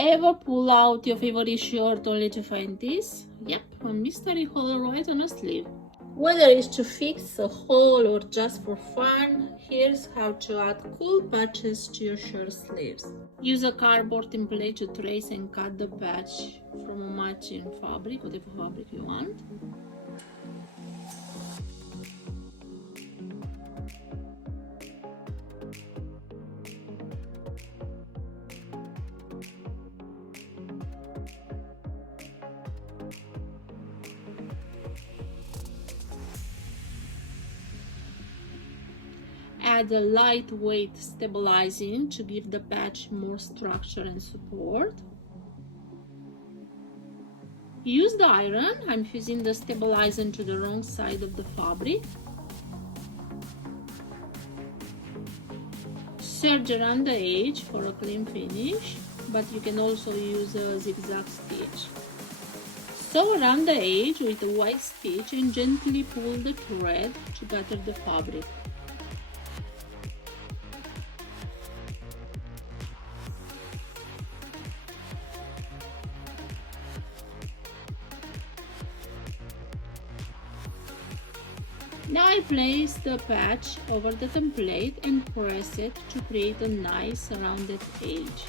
Ever pull out your favorite shirt only to find this? Yep, a mystery hole right on a sleeve. Whether it's to fix a hole or just for fun, here's how to add cool patches to your shirt sleeves. Use a cardboard template to trace and cut the patch from a matching fabric, whatever fabric you want. Add a lightweight stabilizing to give the patch more structure and support. Use the iron. I'm fusing the stabilizing to the wrong side of the fabric. Serge around the edge for a clean finish, but you can also use a zigzag stitch. Sew around the edge with a white stitch and gently pull the thread to gather the fabric. Now I place the patch over the template and press it to create a nice rounded edge.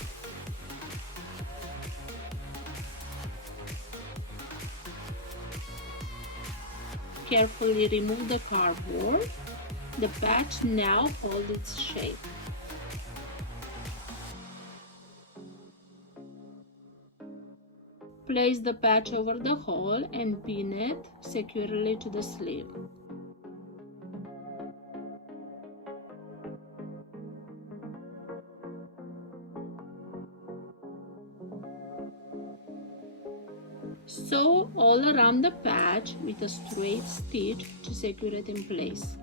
Carefully remove the cardboard. The patch now holds its shape. Place the patch over the hole and pin it securely to the sleeve. Sew all around the patch with a straight stitch to secure it in place.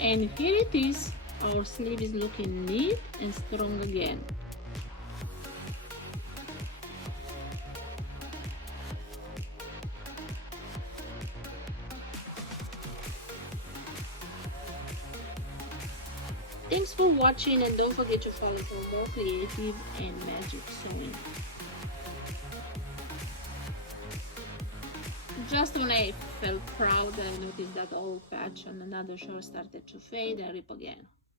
And here it is, our sleeve is looking neat and strong again. Thanks for watching, and don't forget to follow for more creative and magic sewing. Just when I felt proud, I noticed that old patch on another shirt started to fade and rip again.